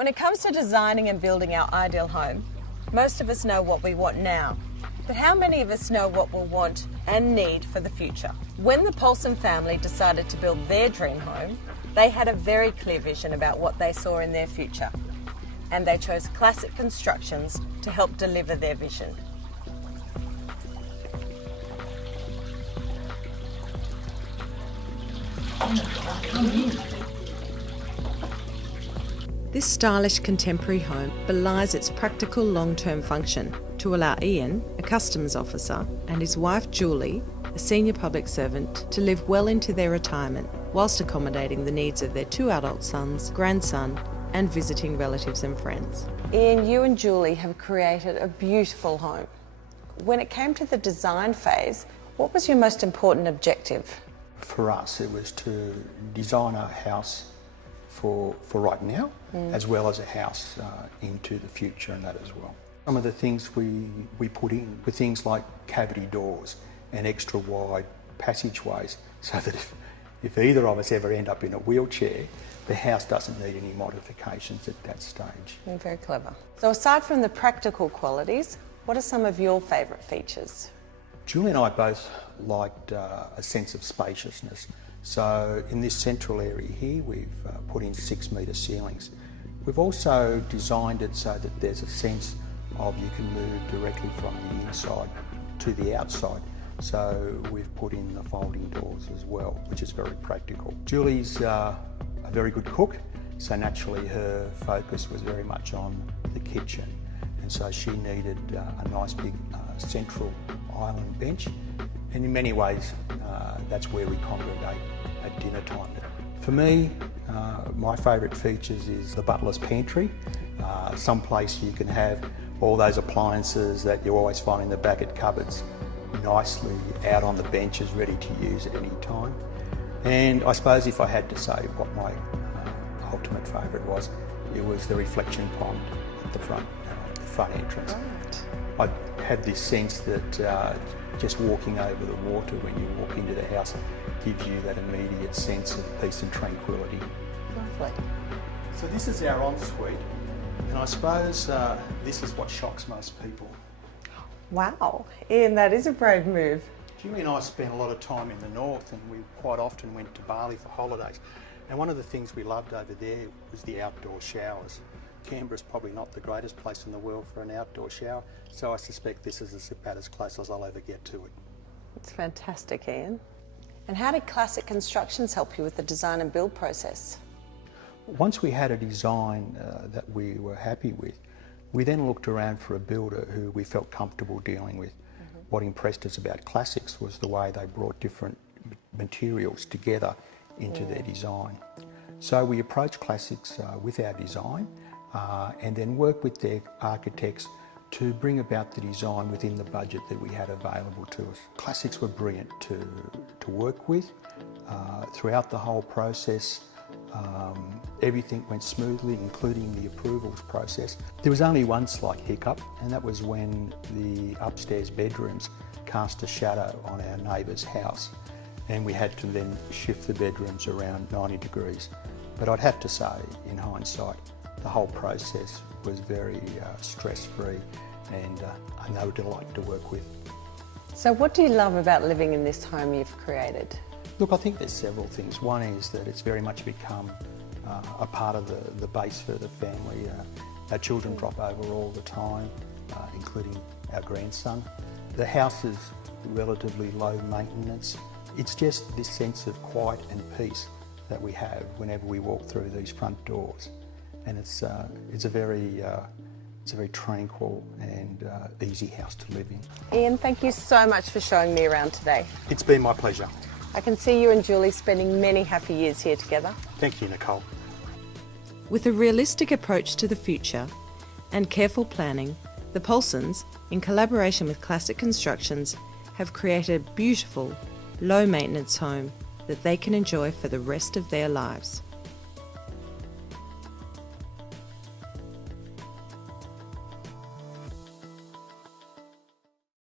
When it comes to designing and building our ideal home, most of us know what we want now, but how many of us know what we'll want and need for the future? When the Polson family decided to build their dream home, they had a very clear vision about what they saw in their future, and they chose Classic Constructions to help deliver their vision. This stylish contemporary home belies its practical long-term function to allow Ian, a customs officer, and his wife Julie, a senior public servant, to live well into their retirement whilst accommodating the needs of their 2 adult sons, grandson, and visiting relatives and friends. Ian, you and Julie have created a beautiful home. When it came to the design phase, what was your most important objective? For us, it was to design a house for right now, as well as a house into the future and that as well. Some of the things we put in were things like cavity doors and extra wide passageways, so that if either of us ever end up in a wheelchair, the house doesn't need any modifications at that stage. Very clever. So aside from the practical qualities, what are some of your favourite features? Julie and I both liked a sense of spaciousness. So in this central area here, we've put in 6-metre ceilings. We've also designed it so that there's a sense of you can move directly from the inside to the outside. So we've put in the folding doors as well, which is very practical. Julie's a very good cook, so naturally her focus was very much on the kitchen. And so she needed a nice big central island bench. And in many ways, that's where we congregate at dinner time. For me, my favourite features is the butler's pantry, someplace you can have all those appliances that you always find in the back at cupboards nicely out on the benches, ready to use at any time. And I suppose if I had to say what my ultimate favourite was, it was the reflection pond at the front entrance. Right. I had this sense that just walking over the water when you walk into the house gives you that immediate sense of peace and tranquility. Lovely. So this is our ensuite, and I suppose this is what shocks most people. Wow, Ian, that is a brave move. Julie and I spent a lot of time in the north, and we quite often went to Bali for holidays. And one of the things we loved over there was the outdoor showers. Canberra's probably not the greatest place in the world for an outdoor shower, so I suspect this is about as close as I'll ever get to it. It's fantastic, Ian. And how did Classic Constructions help you with the design and build process? Once we had a design that we were happy with, we then looked around for a builder who we felt comfortable dealing with. What impressed us about Classics was the way they brought different materials together into their design. So we approached Classics with our design and then worked with their architects to bring about the design within the budget that we had available to us. Classics were brilliant to work with throughout the whole process. Everything went smoothly, including the approvals process. There was only one slight hiccup, and that was when the upstairs bedrooms cast a shadow on our neighbour's house, and we had to then shift the bedrooms around 90 degrees. But I'd have to say, in hindsight, the whole process was very stress-free, and they were a delight to work with. So what do you love about living in this home you've created? Look, I think there's several things. One is that it's very much become a part of the base for the family. Our children drop over all the time, including our grandson. The house is relatively low maintenance. It's just this sense of quiet and peace that we have whenever we walk through these front doors. And it's a very tranquil and easy house to live in. Ian, thank you so much for showing me around today. It's been my pleasure. I can see you and Julie spending many happy years here together. Thank you, Nicole. With a realistic approach to the future and careful planning, the Polsons, in collaboration with Classic Constructions, have created a beautiful, low-maintenance home that they can enjoy for the rest of their lives.